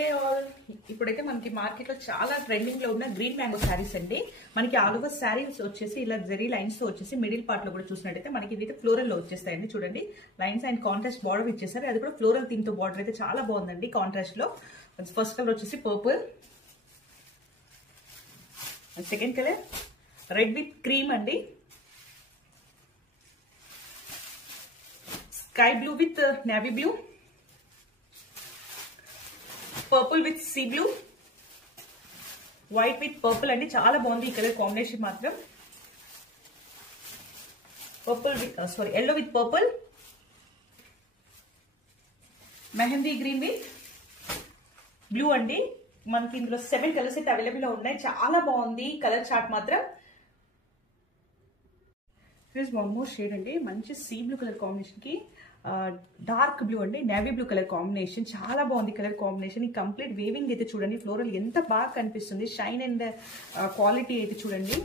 Hey all, ఇప్పుడైతే మనకి market లో చాలా ట్రెండింగ్ లో ఉన్న గ్రీన్ మ్యాంగో శారీస్ అండి. మనకి ఆల్ ఓవర్ శారీస్ వచ్చేసి ఇలా జరీ లైన్స్ తో వచ్చేసి మిడిల్ పార్ట్ లో కూడా చూసినట్టయితే మనకి ఇదైతే ఫ్లోరల్ లో వచ్చేస్తాయండి. చూడండి, లైన్స్ అండ్ కాంట్రాస్ట్ బార్డర్ ఇచ్చేసారు. అది కూడా ఫ్లోరల్ థీమ్ తో బార్డర్ అయితే చాలా బాగుందండి. కాంట్రాస్ట్ లో ఫస్ట్ కలర్ వచ్చేసి purple, second colour red with cream అండి, sky blue with navy blue, purple with sea blue, white with purple అండి. చాలా బాగుంది ఈ కలర్ కాంబినేషన్ మాత్రం. Purple with yellow with purple, mehndi green with blue అండి. మనకి ఇందులో 7 కలర్స్ అయితే అవైలబుల్ గా ఉన్నాయి. చాలా బాగుంది కలర్ చార్ట్ మాత్రం. వన్ మోర్ షేడ్ అండి, మంచి సీ బ్లూ కలర్ కాంబినేషన్ కి డార్క్ బ్లూ అండి, నేవీ బ్లూ కలర్ కాంబినేషన్. చాలా బాగుంది కలర్ కాంబినేషన్. ఈ కంప్లీట్ వేవింగ్ అయితే చూడండి, ఫ్లోరల్ ఎంత బాగా కనిపిస్తుంది. షైన్ అండ్ క్వాలిటీ అయితే చూడండి,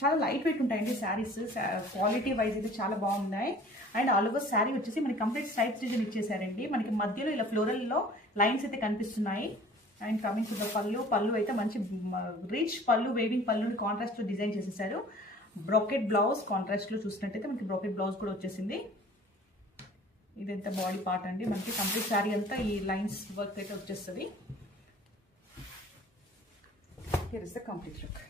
చాలా లైట్ వెయిట్ ఉంటాయండి శారీస్. క్వాలిటీ వైజ్ అయితే చాలా బాగున్నాయి. అండ్ ఆల్ ఓవర్ శారీ వచ్చేసి మనకి కంప్లీట్ స్ట్రైప్స్ డిజైన్ ఇచ్చేసారండి. మనకి మధ్యలో ఇలా ఫ్లోరల్ లో లైన్స్ అయితే కనిపిస్తున్నాయి. అండ్ కమింగ్ టు ద పళ్ళు అయితే మంచి రిచ్ పళ్ళు, వేవింగ్ పళ్ళుని కాంట్రాస్ట్ లో డిజైన్ చేసేసారు. బ్రోకెట్ బ్లౌజ్ కాంట్రాస్ట్ లో చూసినట్టయితే మనకి బ్రోకెట్ బ్లౌజ్ కూడా వచ్చేసింది. ఇదంతా బాడీ పార్ట్ అండి. మనకి కంప్లీట్ శారీ అంతా ఈ లైన్స్ వర్క్ అయితే వచ్చేస్తుంది. Here is the complete look.